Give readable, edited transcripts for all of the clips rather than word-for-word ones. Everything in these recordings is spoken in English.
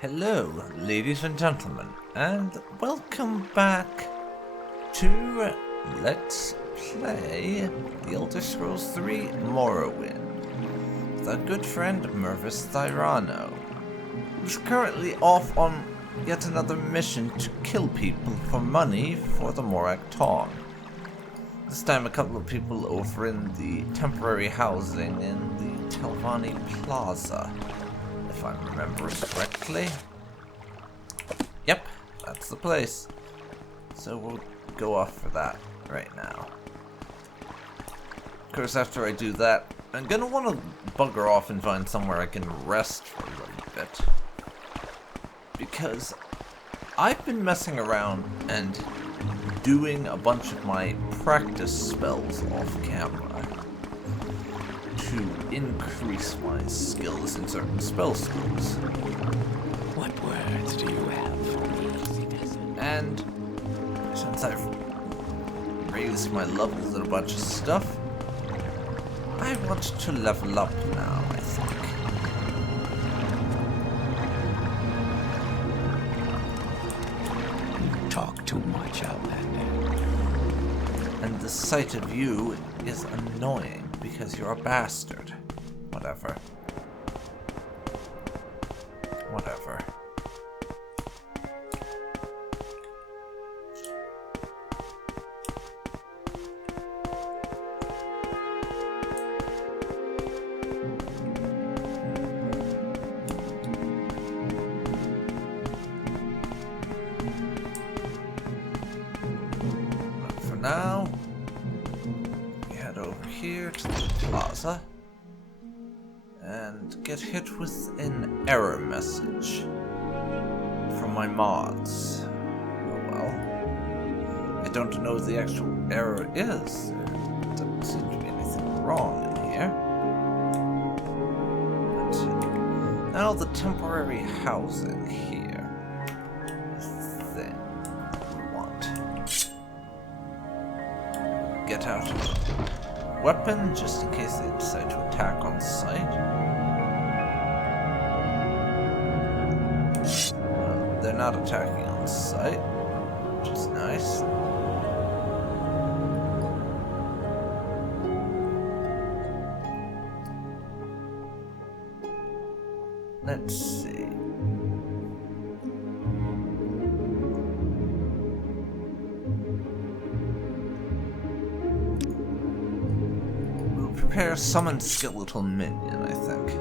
Hello, ladies and gentlemen, and welcome back to Let's Play The Elder Scrolls 3 Morrowind with our good friend Mervis Thyrano, who's currently off on yet another mission to kill people for money for the Morak Tong. This time a couple of people over in the temporary housing in the Telvanni Plaza, if I remember correctly. Yep, that's the place. So we'll go off for that right now. Of course, after I do that, I'm gonna want to bugger off and find somewhere I can rest for a little bit. Because I've been messing around and doing a bunch of my practice spells off camera to increase my skills in certain spell schools. What words do you have for me? And since I've raised my levels in a bunch of stuff, I want to level up now, I think. You talk too much, Outlander. And the sight of you is annoying because you're a bastard. Whatever. Whatever. But for now, we head over here to the plaza and get hit with an error message from my mods. Oh well. I don't know what the actual error is. There doesn't seem to be anything wrong in here. But now the temporary housing here is the thing we want. Get out a weapon just in case they decide to attack on sight. They're not attacking on sight, which is nice. Let's see. We'll prepare a summon skeletal minion, I think.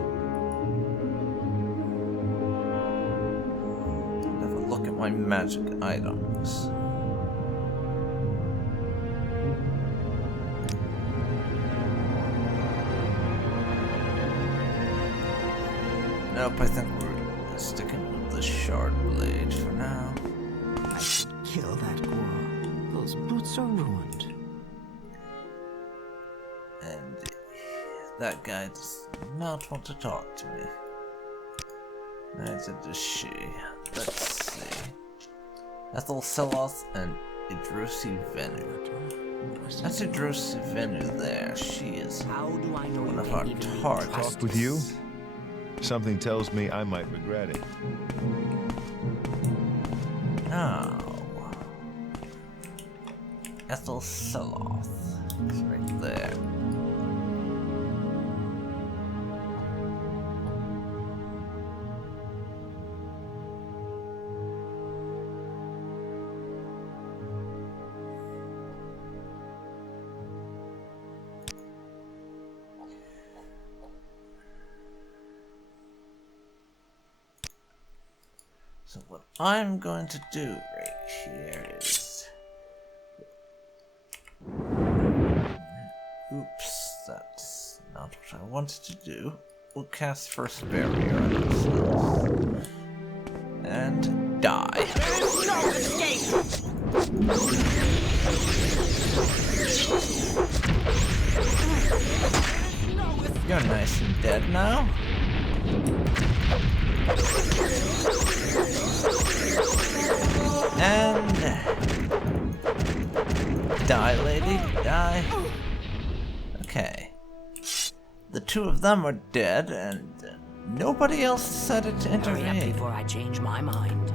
Look at my magic items. Nope, I think we're sticking with the shard blade for now. I should kill that Gor. Those boots are ruined. And that guy does not want to talk to me. Neither does she. Let's see. Ethel Seloth and Idrosi Venu. That's Idrosi Venu there. She is one of our targets. Talk with you? Something tells me I might regret it. Now, Ethel Seloth is right there. So what I'm going to do right here is... Oops, that's not what I wanted to do. We'll cast First Barrier on ourselves. And die. There's no escape! You're nice and dead now. And die, lady, die. Okay. The two of them are dead, and Nobody else decided to Hurry up intervene. before I change my mind.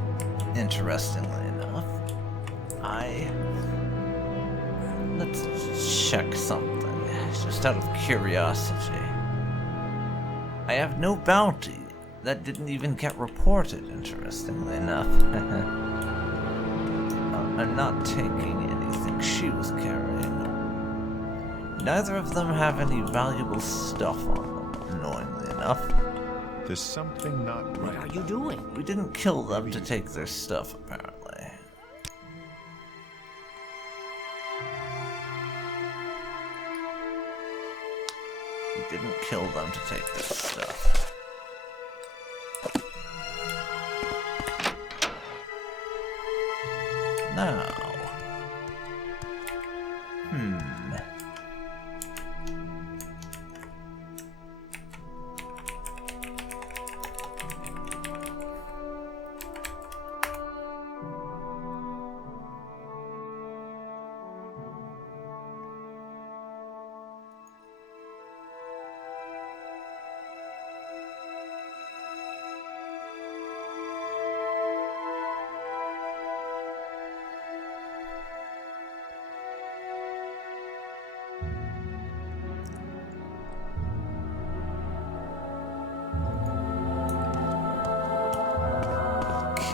Interestingly enough, let's check something, just out of curiosity. I have no bounty. That didn't even get reported, interestingly enough. I'm not taking anything she was carrying. Neither of them have any valuable stuff on them, annoyingly enough. There's something not What right. are you doing? We didn't kill them to take their stuff, apparently. We didn't kill them to take their stuff. Now.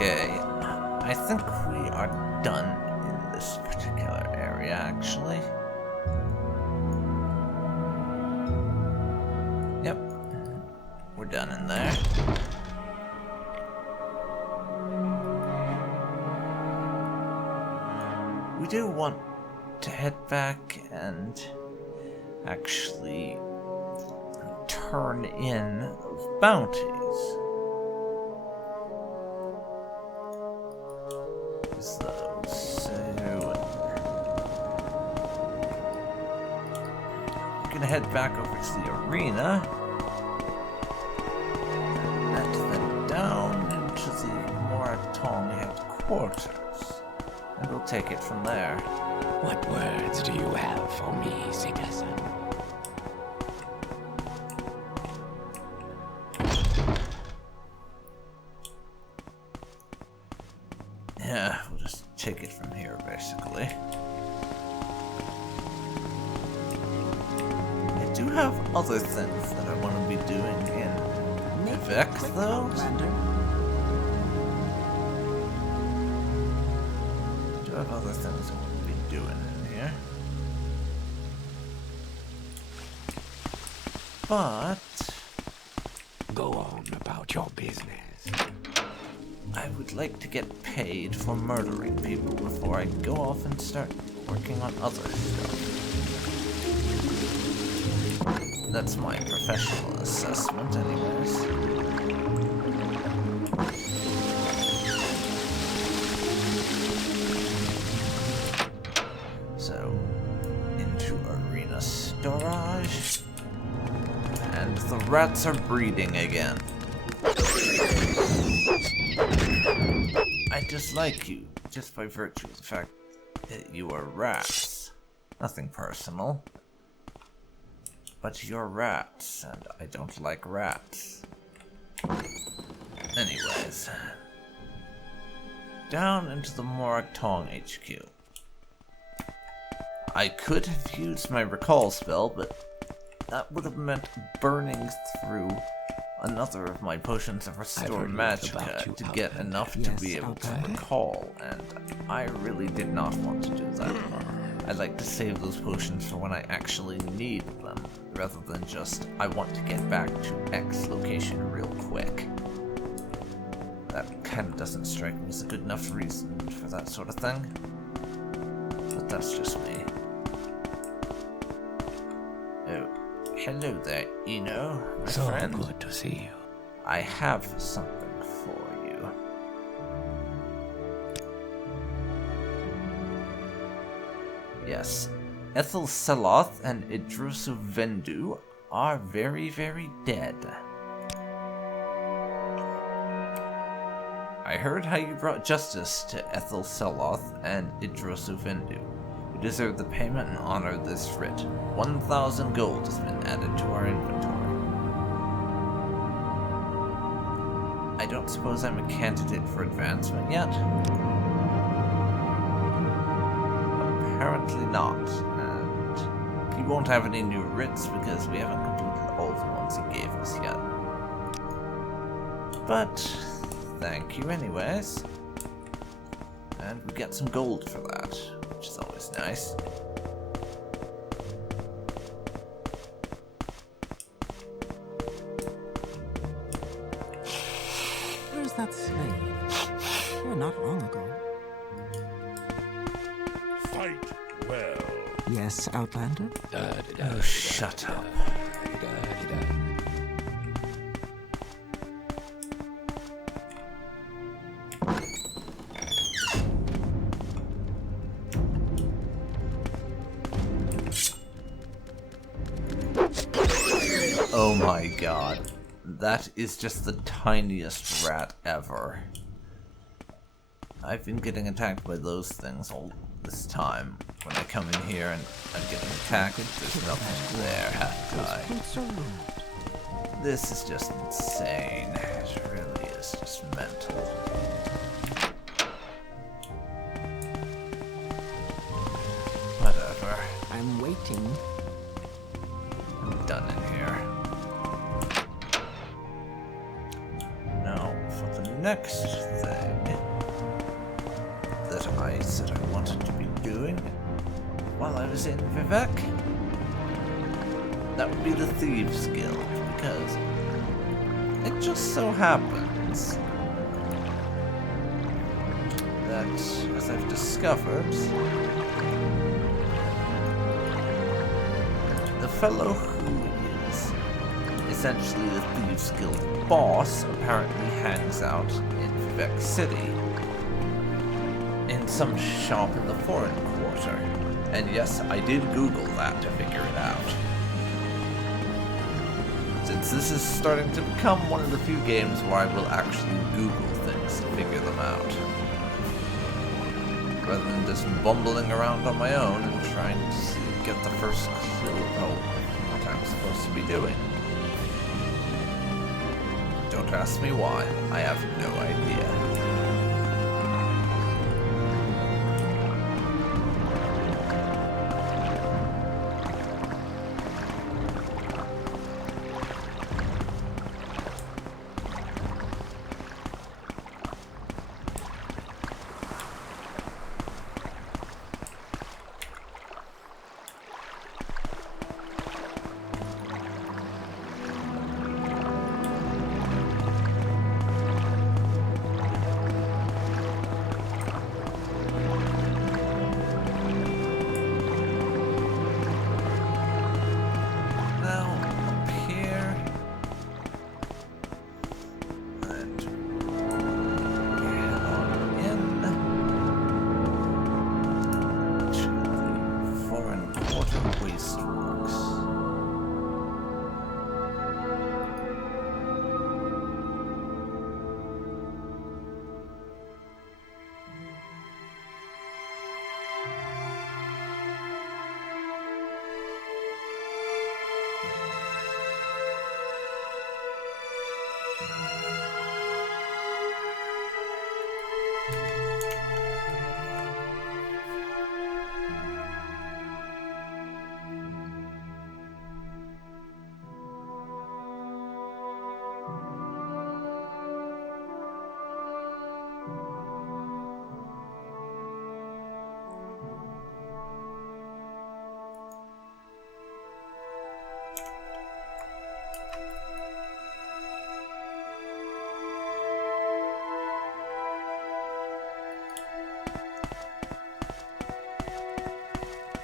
Okay, I think we are done in this particular area, actually. Yep, we're done in there. We do want to head back and actually turn in those bounties. So we're gonna head back over to the arena and then down into the Moratong headquarters, and we'll take it from there. What words do you have for me, citizen? Yeah, we'll just take it from here, basically. I do have other things that I want to be doing in Vivek, though. I do have other things I want to be doing in here. But Go on about your business. I would like to get paid for murdering people before I go off and start working on other stuff. That's my professional assessment, anyways. So, into arena storage. And the rats are breeding again. I dislike you, just by virtue of the fact that you are rats. Nothing personal. But you're rats, and I don't like rats. Anyways. Down into the Moratong HQ. I could have used my recall spell, but that would have meant burning through another of my potions of Restore Magicka to get enough to be able to recall, and I really did not want to do that. I'd like to save those potions for when I actually need them, rather than just, I want to get back to X location real quick. That kinda doesn't strike me as a good enough reason for that sort of thing. But that's just me. Oh. Hello there, Eno, my So friend. good to see you. I have something for you. Yes, Ethel Seloth and Idrusu Vendu are very, very dead. I heard how you brought justice to Ethel Seloth and Idrusu Vendu. You deserve the payment and honor this writ. 1,000 gold has been added to our inventory. don't suppose I'm a candidate for advancement yet? Apparently not, and he won't have any new writs because we haven't completed all the ones he gave us yet. But thank you anyways. And we get some gold for that, which is always nice. Where's that slave? Here not long ago. Fight well. Yes, Outlander? Oh, shut up. Oh my god. That is just the tiniest rat ever. I've been getting attacked by those things all this time. When I come in here and I'm getting attacked, there's nothing there, have I? Boots are ruined. This is just insane. It really is just mental. Whatever. I'm waiting. I'm done in here. Now, for the next thing that I said I wanted to be doing while I was in Vivek, that would be the Thieves Guild, because it just so happens that, as I've discovered, the fellow who is essentially the Thieves Guild boss apparently hangs out in Vivek City, in some shop in the foreign quarter. And yes, I did Google that to figure it out. Since this is starting to become one of the few games where I will actually Google things to figure them out, rather than just bumbling around on my own and trying to get the first clue about what I'm supposed to be doing. Don't ask me why, I have no idea.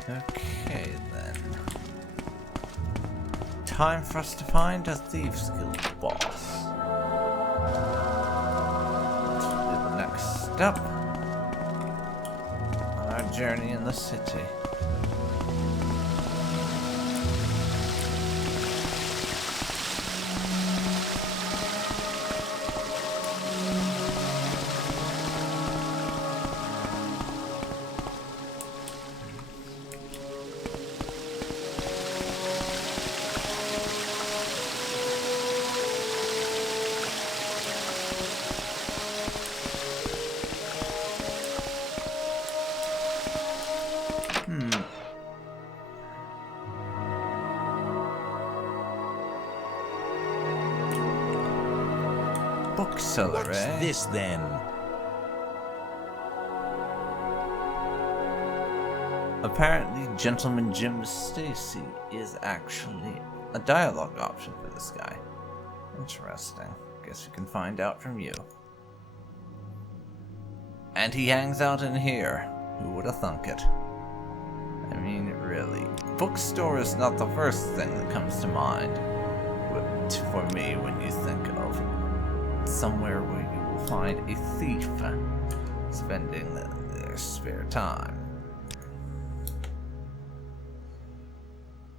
Okay, then. Time for us to find a Thieves Guild boss. This will be the next step on our journey in the city. bookseller, What's eh? this then? Apparently, Gentleman Jim Stacy is actually a dialogue option for this guy. Interesting. Guess we can find out from you. And he hangs out in here. Who would have thunk it? I mean, really. Bookstore is not the first thing that comes to mind for me when you think of somewhere where you will find a thief spending their spare time.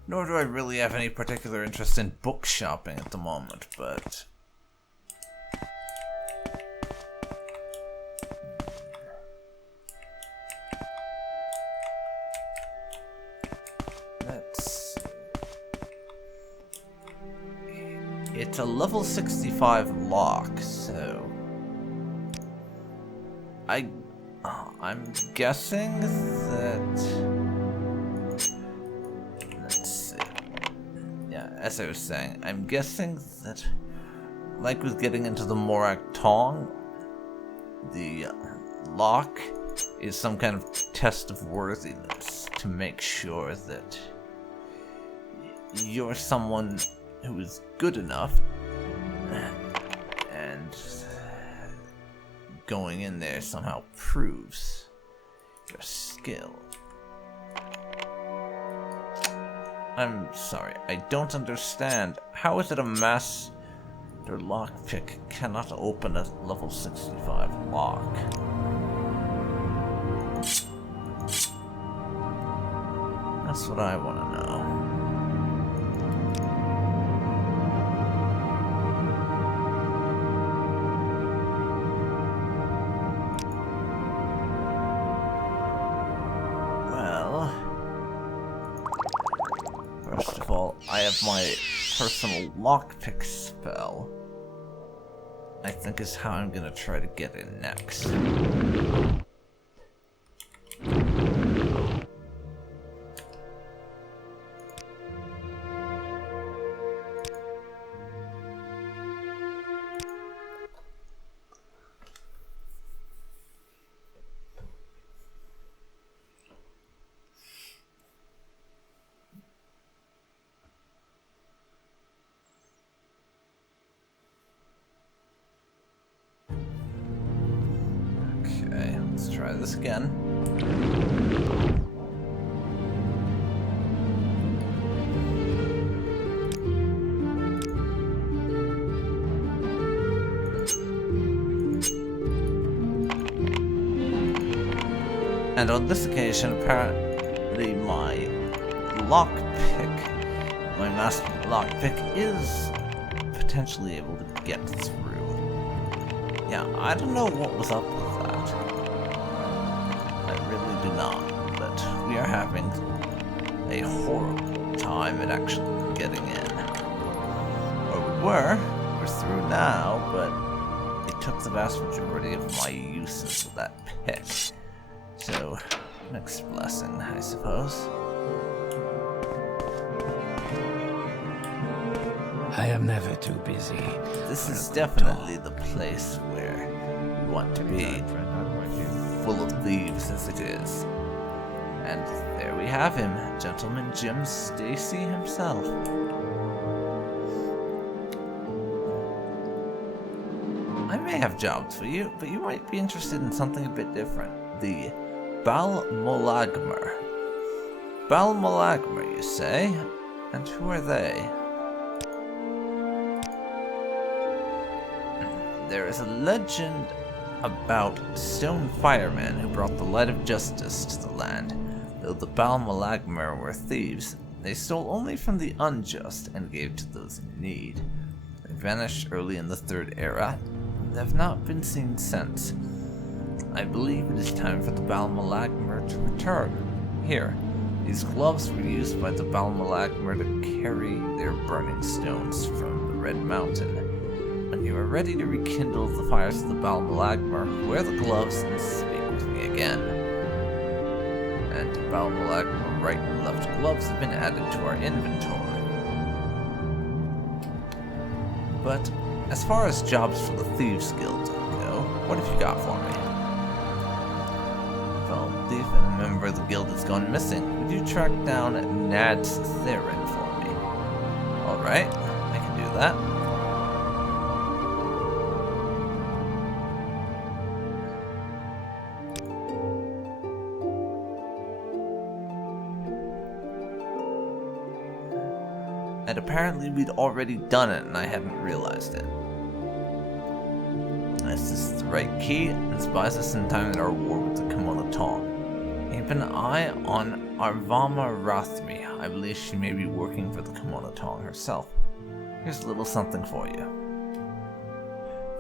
Nor do I really have any particular interest in book shopping at the moment, but... let's see. It's a level 65 lock, so... I'm guessing that... As I was saying, I'm guessing that, like with getting into the Morak Tong, the lock is some kind of test of worthiness to make sure that you're someone who is good enough, and going in there somehow proves your skill. I'm sorry, I don't understand. How is it a master lockpick cannot open a level 65 lock? That's what I want to know. First of all, I have my personal lockpick spell. I think is how I'm gonna try to get in next. Let's try this again. And on this occasion, apparently my master lockpick is potentially able to get through. Yeah, I don't know what was up with that. I really do not, but we are having a horrible time at actually getting in. Or we're through now, but it took the vast majority of my uses of that pick. So, mixed blessing, I suppose. I am never too busy. This is definitely the place where we want to be, full of thieves as it is. And there we have him, Gentleman Jim Stacy himself. I may have jobs for you, but you might be interested in something a bit different. The Bal Molagmer. Bal Molagmer, you say? And who are they? There is a legend about stone firemen who brought the light of justice to the land. Though the Bal Molagmer were thieves, they stole only from the unjust and gave to those in need. They vanished early in the Third Era, and have not been seen since. I believe it is time for the Bal Molagmer to return. Here, these gloves were used by the Bal Molagmer to carry their burning stones from the Red Mountain. When you are ready to rekindle the fires of the Bal Molagmer, wear the gloves and speak with me again. And Bal Molagmer right and left gloves have been added to our inventory. But as far as jobs for the Thieves Guild go, what have you got for me? Fellow thief and a member of the guild has gone missing. Would you track down Nad's Theron for me? Alright, I can do that. And apparently we'd already done it and I hadn't realized it. Is this the right key? It spies us in time in our war with the Kimono Tong. Keep an eye on Arvama Rathmi. I believe she may be working for the Kimono Tong herself. Here's a little something for you.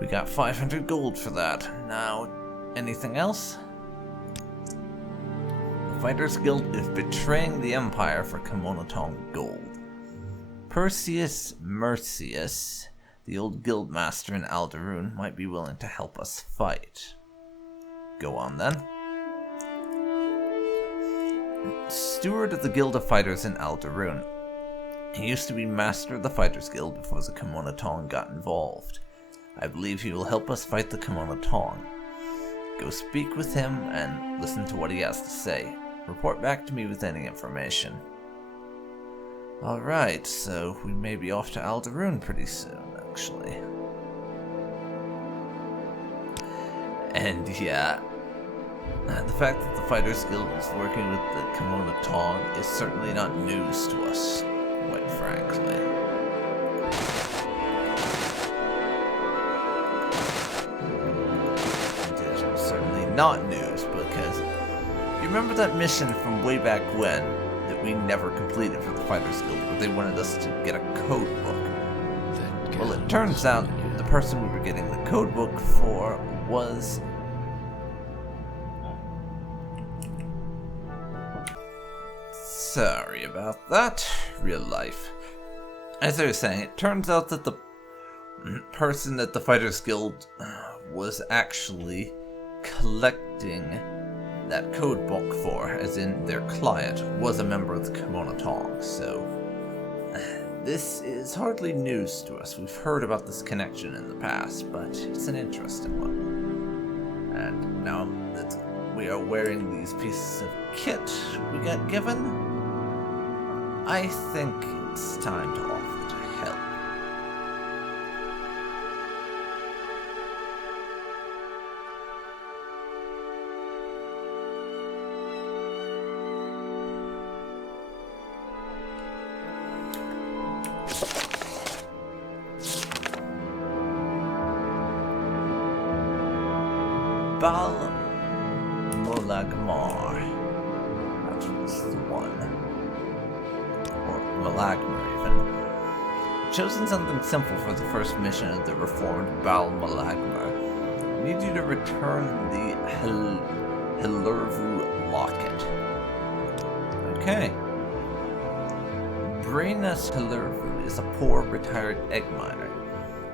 We got 500 gold for that. Now, anything else? The Fighters Guild is betraying the Empire for Kimono Tong gold. Perseus Mercius, the old guildmaster in Alderun, might be willing to help us fight. Go on then. Steward of the Guild of Fighters in Alderun. He used to be master of the Fighters Guild before the Kimono Tong got involved. I believe he will help us fight the Kimono Tong. Go speak with him and listen to what he has to say. Report back to me with any information. Alright, so we may be off to Alderun pretty soon, actually. And yeah, the fact that the Fighters Guild is working with the Kimono Tong is certainly not news to us, quite frankly. It is certainly not news because you remember that mission from way back when that we never completed for the Fighters Guild where they wanted us to get a code book? Well, it turns out the person we were getting the code book for was... Sorry about that. Real life. As I was saying, it turns out that the person that the Fighters Guild was actually collecting that code book for, as in their client, was a member of the Kimono Tong, so this is hardly news to us. We've heard about this connection in the past, but it's an interesting one. And now that we are wearing these pieces of kit we got given, I think it's time to offer to help. Bal Molagmar. That was the one. Or Malagmar, even. Chosen something simple for the first mission of the reformed Bal Malagmar. I need you to return the Hilurvu locket. Okay. Brainas Hilurvu is a poor retired egg miner.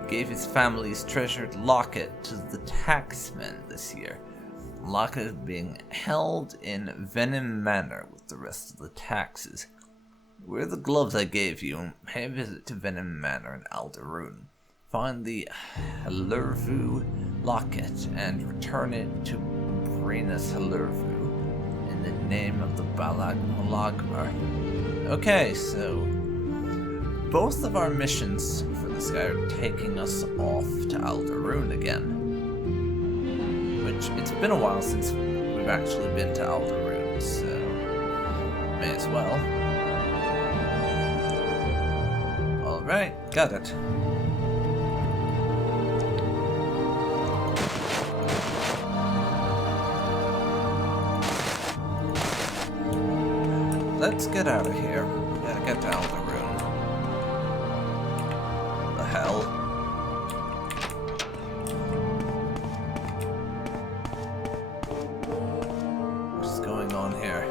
Gave his family's treasured locket to the taxmen this year. The locket is being held in Venom Manor with the rest of the taxes. Wear the gloves I gave you and pay a visit to Venom Manor in Alderun. Find the Hilurvu locket and return it to Brainas Hilurvu in the name of the Balag Malagmar. Okay, so both of our missions for this guy are taking us off to Alderun again. Which, it's been a while since we've actually been to Alderun, so may as well. Alright, got it. Let's get out of here. We gotta get to Alderun. The hell? What's going on here?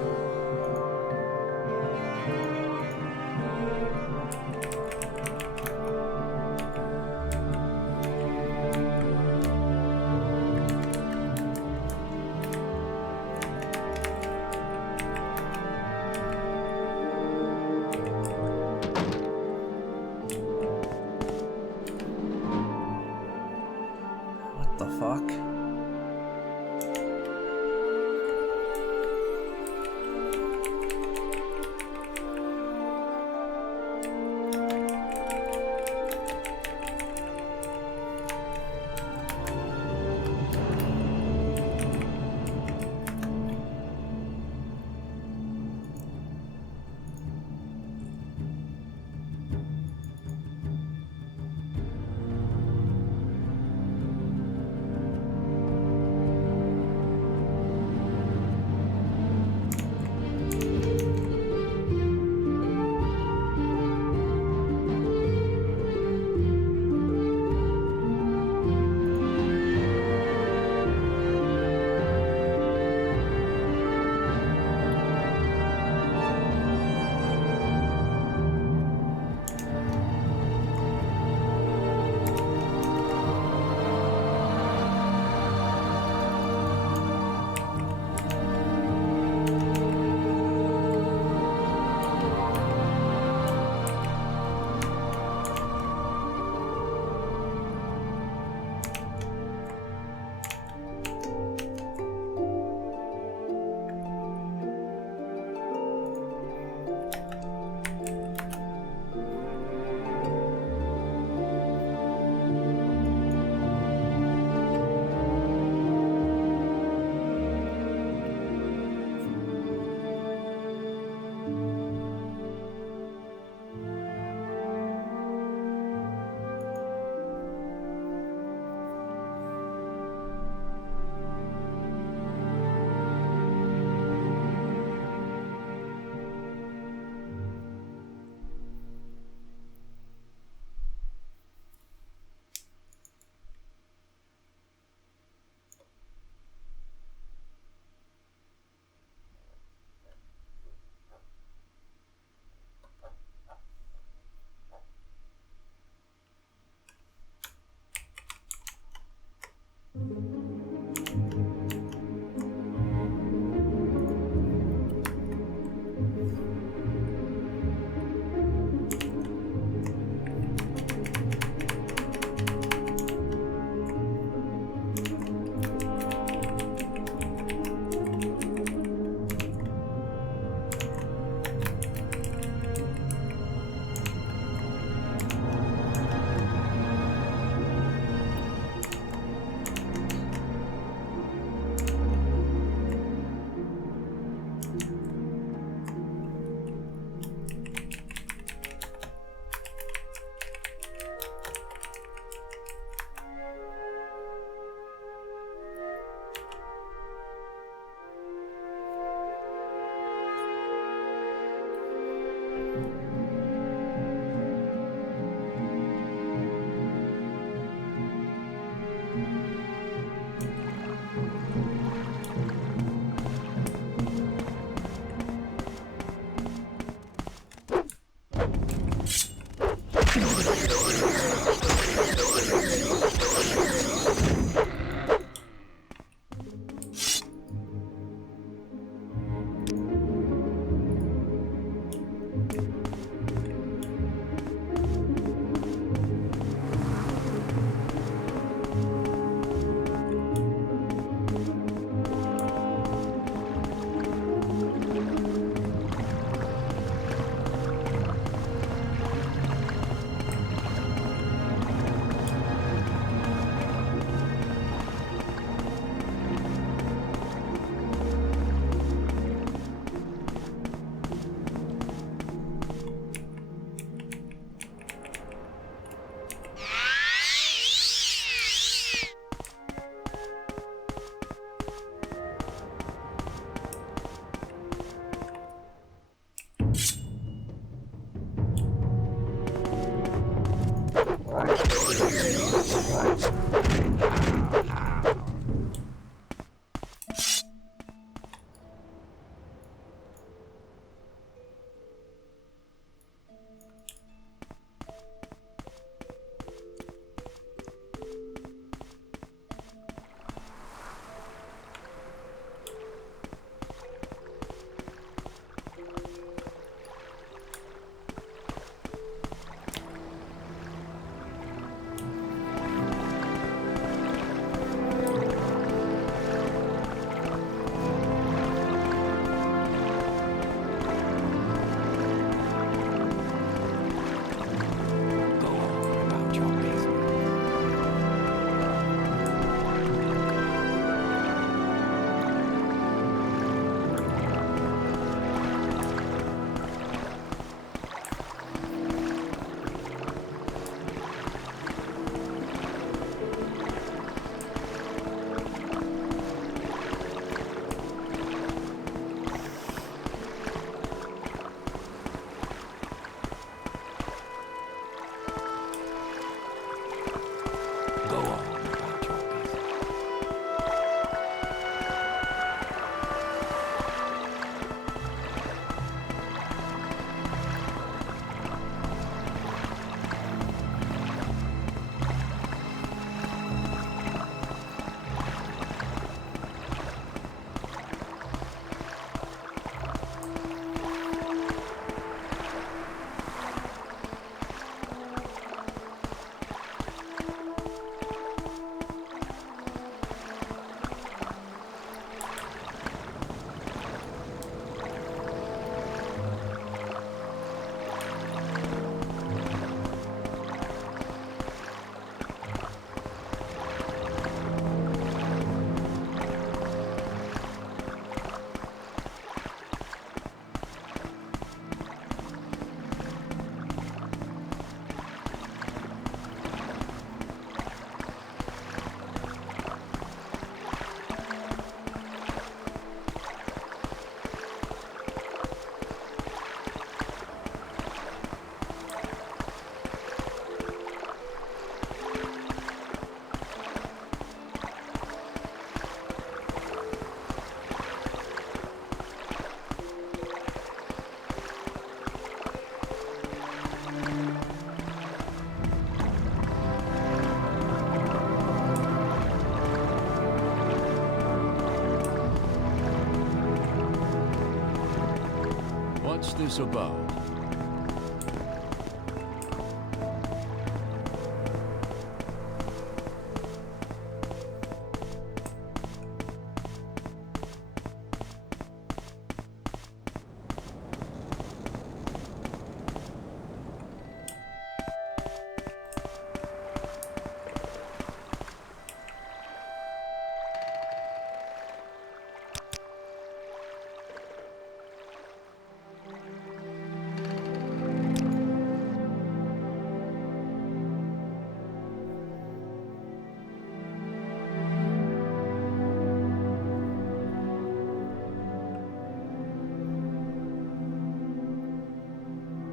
What's this about?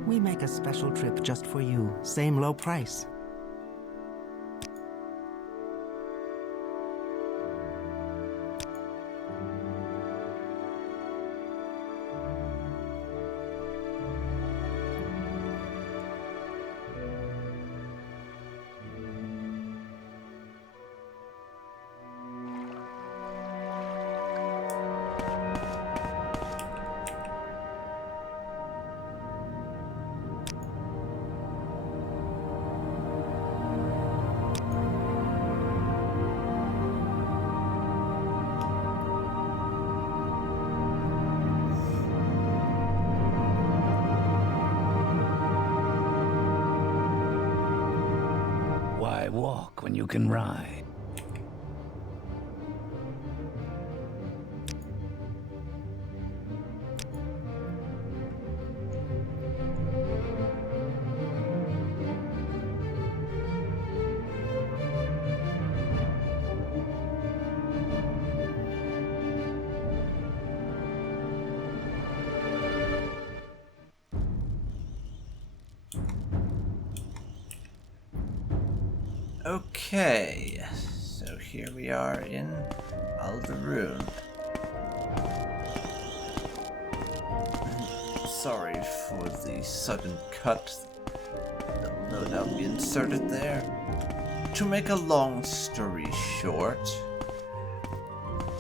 We make a special trip just for you. Same low price. Why walk when you can ride? Okay, so here we are in Alderun. Sorry for the sudden cut that will no doubt be inserted there. To make a long story short,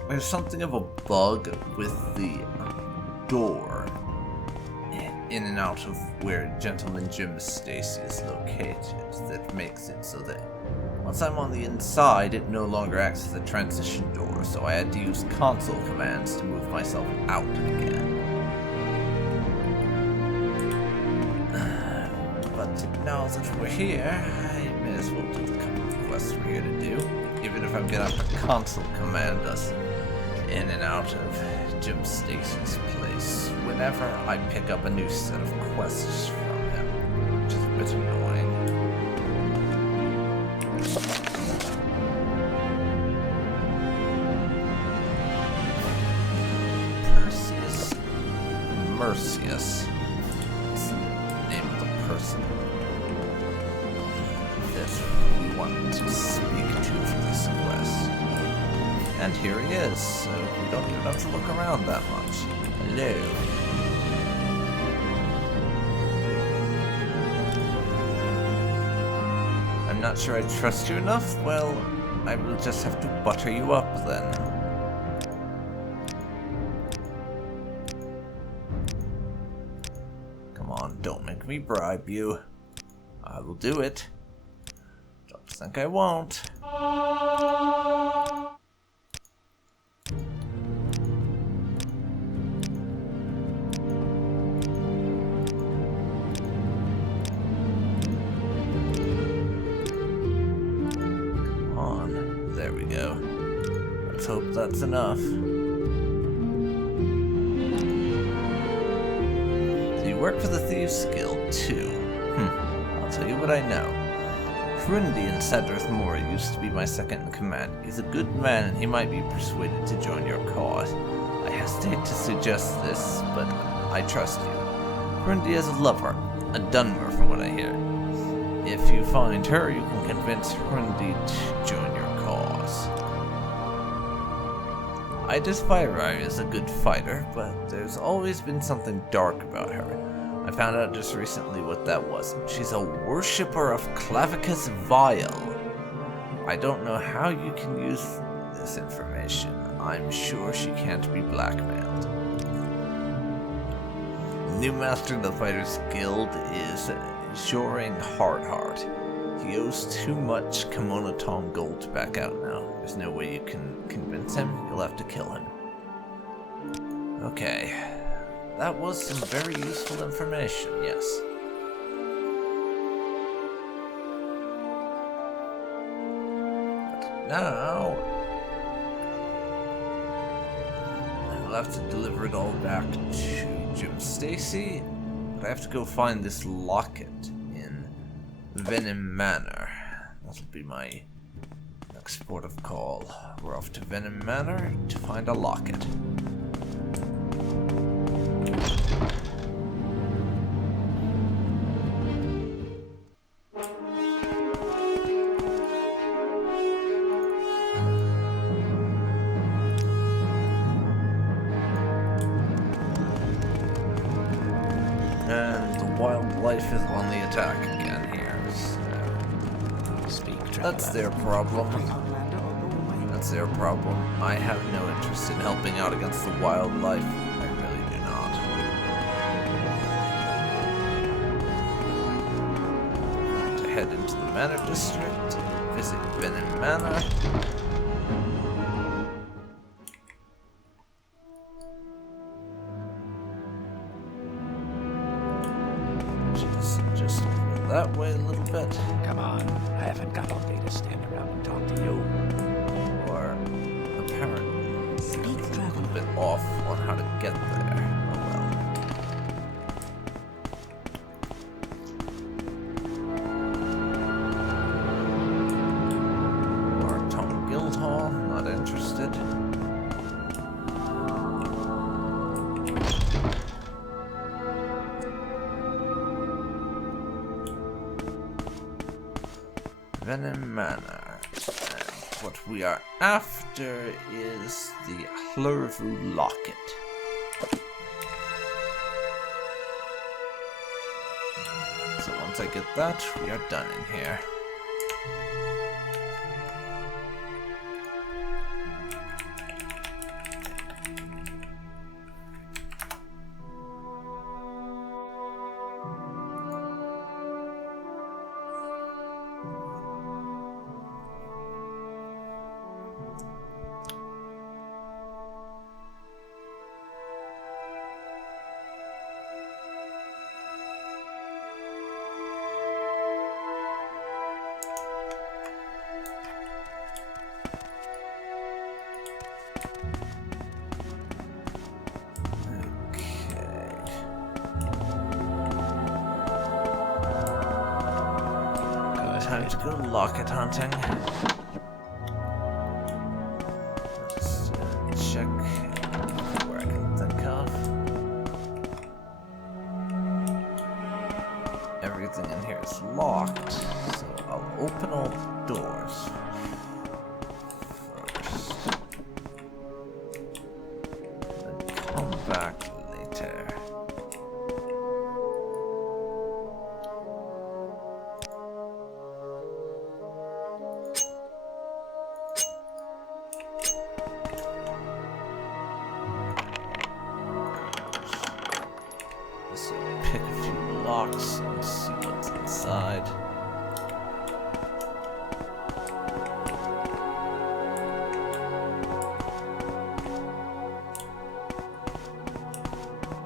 there's something of a bug with the door in and out of where Gentleman Jim Stacy is located that makes it so that once I'm on the inside, it no longer acts as a transition door, so I had to use console commands to move myself out again. But now that we're here, I may as well do the couple of quests we're here to do, even if I'm gonna have to console command us in and out of Jim Stacy's place whenever I pick up a new set of quests from him, which is a bit annoying. Mercius. That's the name of the person that we want to speak to for this quest. And here he is, so we don't even have to look around that much. Hello. I'm not sure I trust you enough. Well, I will just have to butter you up then. Don't make me bribe you. I will do it. Don't think I won't. Come on. There we go. Let's hope that's enough. Work for the Thieves Guild, too. I'll tell you what I know. Hrundi in Sadrith Mora used to be my second in command. He's a good man and he might be persuaded to join your cause. I hesitate to suggest this, but I trust you. Hrundi is a lover, a Dunmer from what I hear. If you find her, you can convince Hrundi to join your cause. Idisfire is a good fighter, but there's always been something dark about her. I found out just recently what that was. She's a worshipper of Clavicus Vile. I don't know how you can use this information. I'm sure she can't be blackmailed. New master of the Fighters Guild is Shoring Hardheart. He owes too much Kimono Tom gold to back out now. There's no way you can convince him. You'll have to kill him. Okay. That was some very useful information, yes. But now I'll have to deliver it all back to Jim Stacy, but I have to go find this locket in Venom Manor. That'll be my next port of call. We're off to Venom Manor to find a locket. Wildlife is on the attack again here. So that's their problem. That's their problem. I have no interest in helping out against the wildlife. I really do not. To head into the Manor District, visit Venom Manor. Just over that way a little bit. Come on, I haven't got all day to stand around and talk to you. Or apparently a little bit off on how to get there. Oh well. Martone Guildhall, not interested. Venom Manor. And what we are after is the Hlurvu Locket. So once I get that, we are done in here. Time to go locket hunting. Let's check where I can think of. Everything in here is locked, so I'll open all the doors first. Then come back later. Pick a few locks and see what's inside.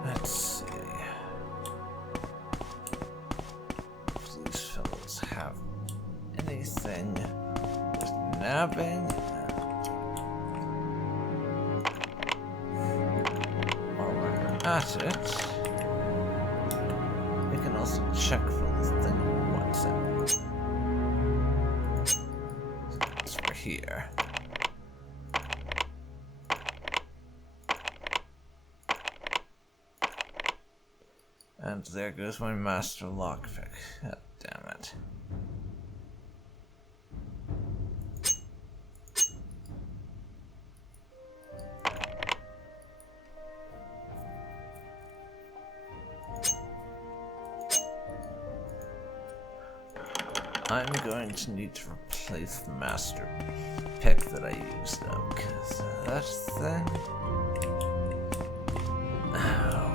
Let's see. If these fellows have anything worth nabbing. While we're at it, also check for this thing on WhatsApp. It's for here. And there goes my master lockpick. God damn it. I'm going to need to replace the master pick that I used though, because that thing... Oh,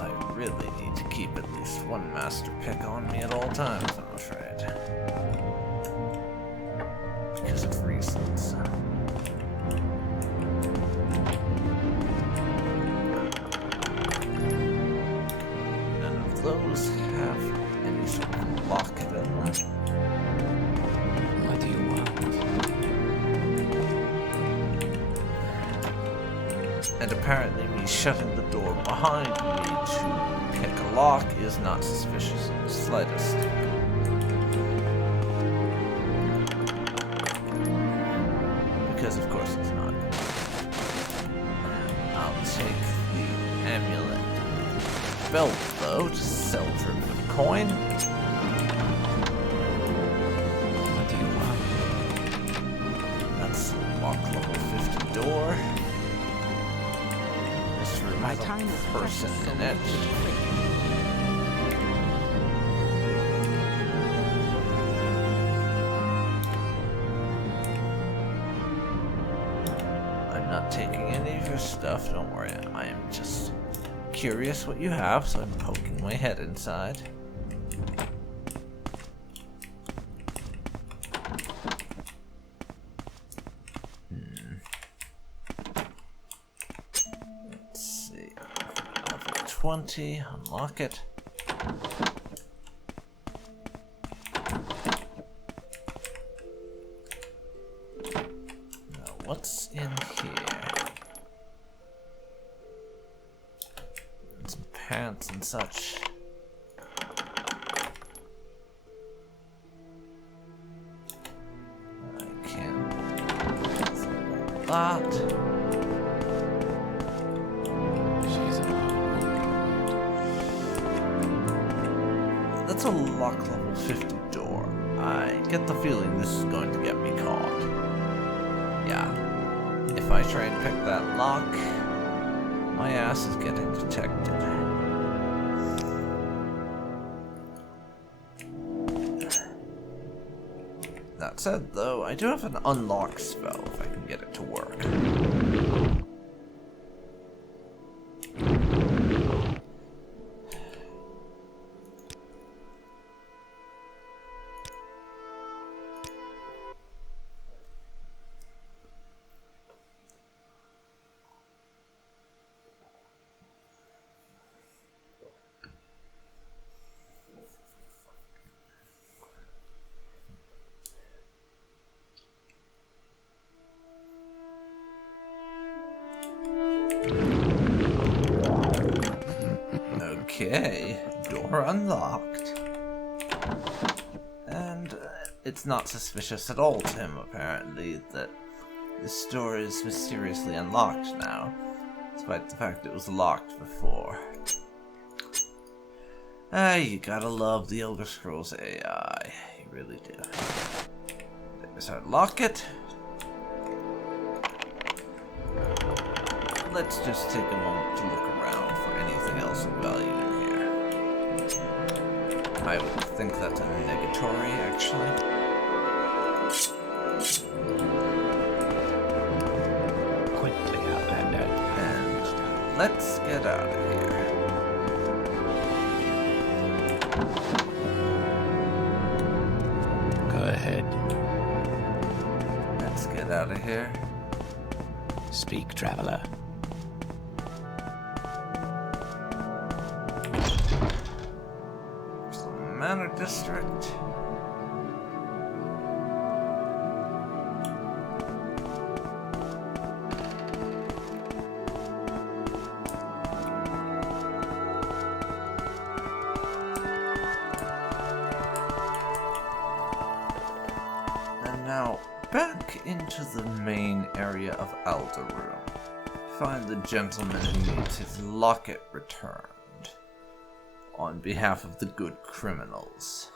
I really need to keep at least one master pick on me at all times, I'm afraid. Because of reasons. None of those have any sort of lock in them. What do you want? And apparently me shutting the door behind me to pick a lock is not suspicious in the slightest. Because of course it's not. I'll take the amulet belt though to sell for a good coin. What do you want? That's a lock level 50 door. This room My has time is a person precious, so in make it. it quick. I'm not taking any of your stuff, don't worry. I am just curious what you have, so I'm poking my head inside. Let's see. Level 20, unlock it. Now, what's in here? Some pants and such. I can that. She's That's a lock level 50 door. I get the feeling this is going to get me caught. Yeah. If I try and pick that lock, my ass is getting detected. That said, though, I do have an unlock spell if I can get it to work. Okay, door unlocked. And it's not suspicious at all to him, apparently, that this door is mysteriously unlocked now, despite the fact it was locked before. You gotta love the Elder Scrolls AI, you really do. There's our locket. Let's just take a moment to look around for anything else of value in here. I would think that's a negatory, actually. quickly, Outlander. And let's get out of here. Go ahead. Let's get out of here. Speak, traveler. Manor District. And now back into the main area of Alderoom. Find the gentleman who needs his locket returned. On behalf of the good criminals.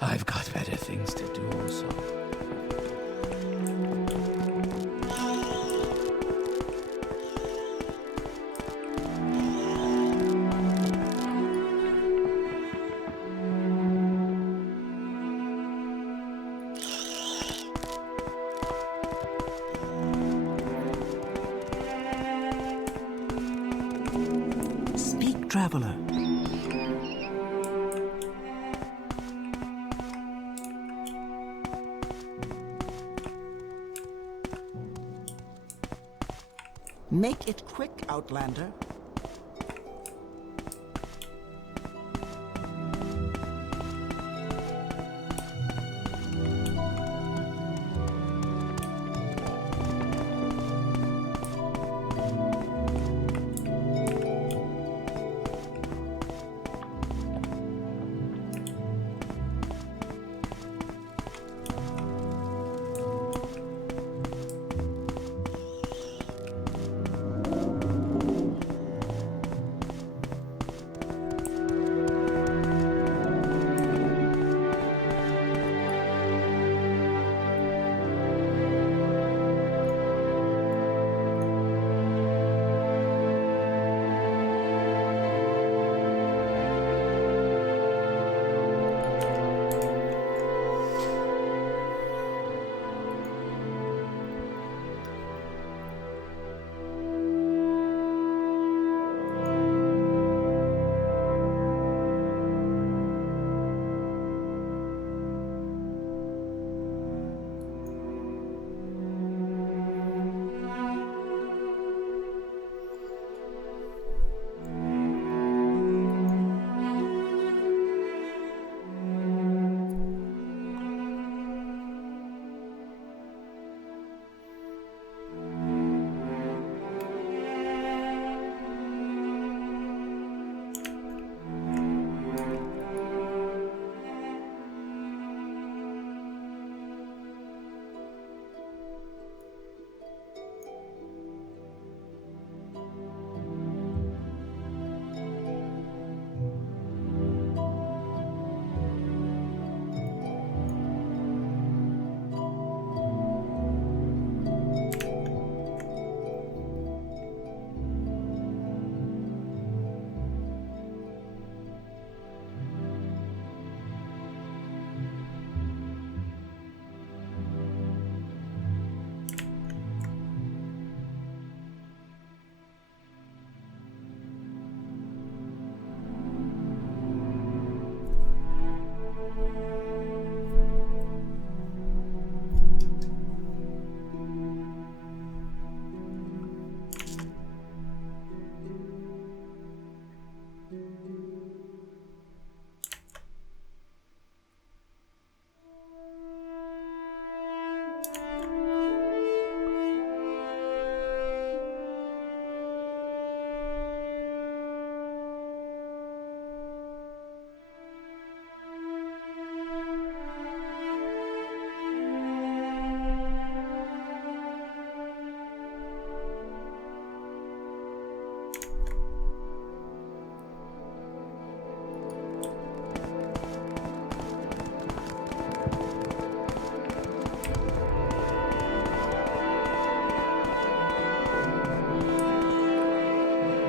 I've got better things to do, so. Speak, traveler. Make it quick, Outlander.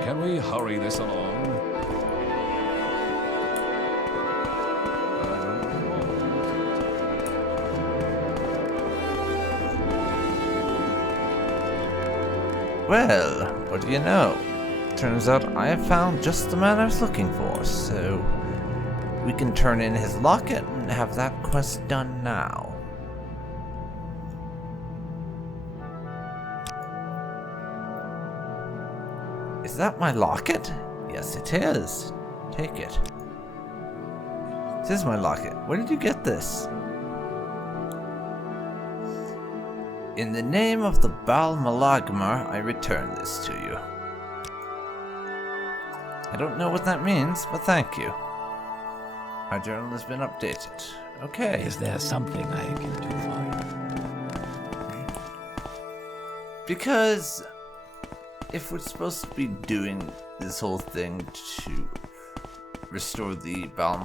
Can we hurry this along? Well, what do you know? Turns out I have found just the man I was looking for, so we can turn in his locket and have that quest done now. Is that my locket? Yes, it is. Take it. This is my locket. Where did you get this? In the name of the Baal Malagmar, I return this to you. I don't know what that means, but thank you. Our journal has been updated. Okay. Is there something I can do for you? Because if we're supposed to be doing this whole thing to restore the Baal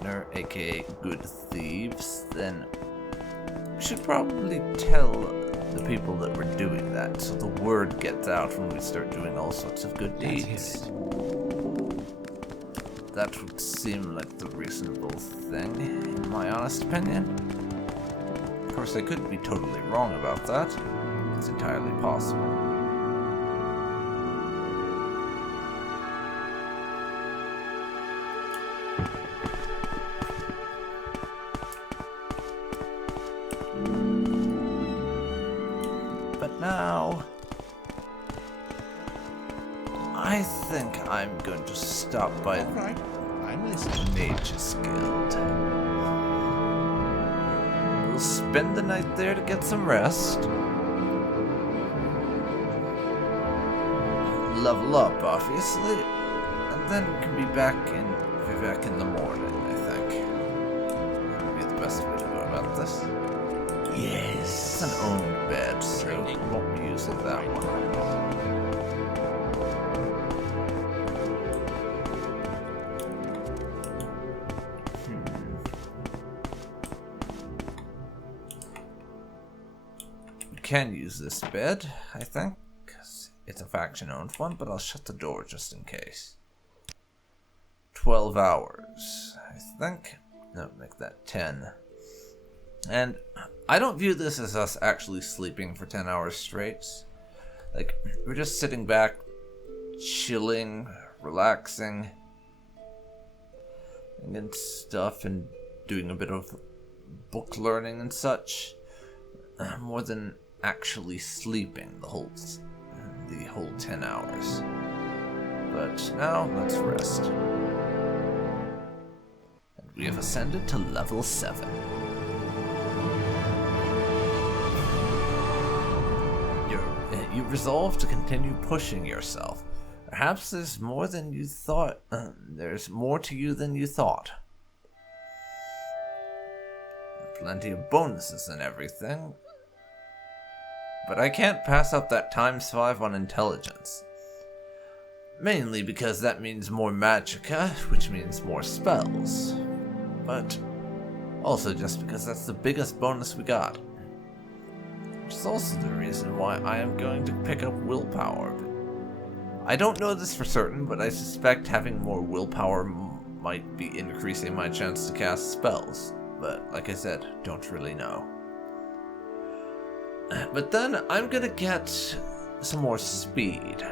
partner, aka Good Thieves, then we should probably tell the people that we're doing that so the word gets out when we start doing all sorts of good deeds. That would seem like the reasonable thing, in my honest opinion. Of course, I could be totally wrong about that. It's entirely possible. But now, I think I'm going to stop by the Mages Guild. We'll spend the night there to get some rest. Level up, obviously, and then we can be back in Vivek in the morning, I think. That would be the best way to go about this. Yes. It's an owned bed, so we won't be using that one. Can use this bed, I think, because it's a faction-owned one, but I'll shut the door just in case. 12 hours, I think. No, make that 10. And I don't view this as us actually sleeping for 10 hours straight. Like, we're just sitting back, chilling, relaxing, and stuff, and doing a bit of book learning and such, more than actually sleeping the whole 10 hours. But now let's rest. And we have ascended to level 7. You resolve to continue pushing yourself. Perhaps there's more than you thought. There's more to you than you thought. Plenty of bonuses and everything. But I can't pass up that ×5 on intelligence. Mainly because that means more magicka, which means more spells. But also just because that's the biggest bonus we got. Which is also the reason why I am going to pick up willpower. I don't know this for certain, but I suspect having more willpower might be increasing my chance to cast spells. But like I said, don't really know. But then I'm gonna get some more speed.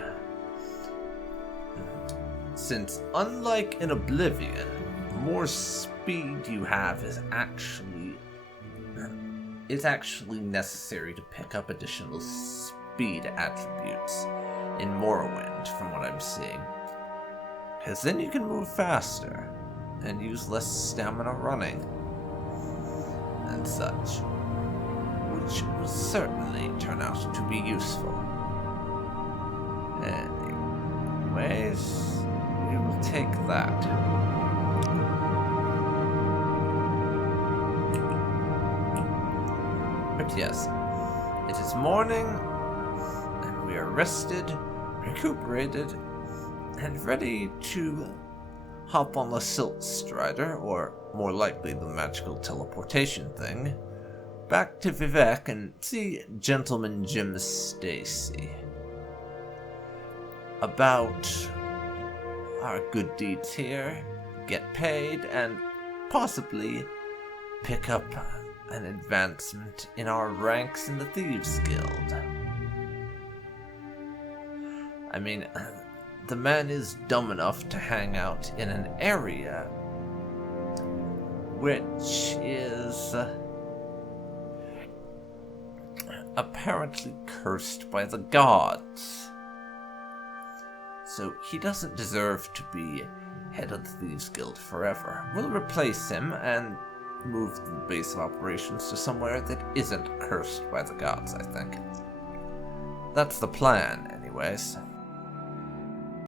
Since unlike in Oblivion, more speed you have is actually necessary to pick up additional speed attributes in Morrowind, from what I'm seeing. Because then you can move faster and use less stamina running and such, which will certainly turn out to be useful. Anyways, we will take that. But yes, it is morning, and we are rested, recuperated, and ready to hop on the Silt Strider, or more likely the magical teleportation thing, back to Vivek and see Gentleman Jim Stacy about our good deeds here, get paid, and possibly pick up an advancement in our ranks in the Thieves Guild. I mean, the man is dumb enough to hang out in an area which is apparently cursed by the gods. So he doesn't deserve to be head of the Thieves Guild forever. We'll replace him and move the base of operations to somewhere that isn't cursed by the gods, I think. That's the plan, anyways.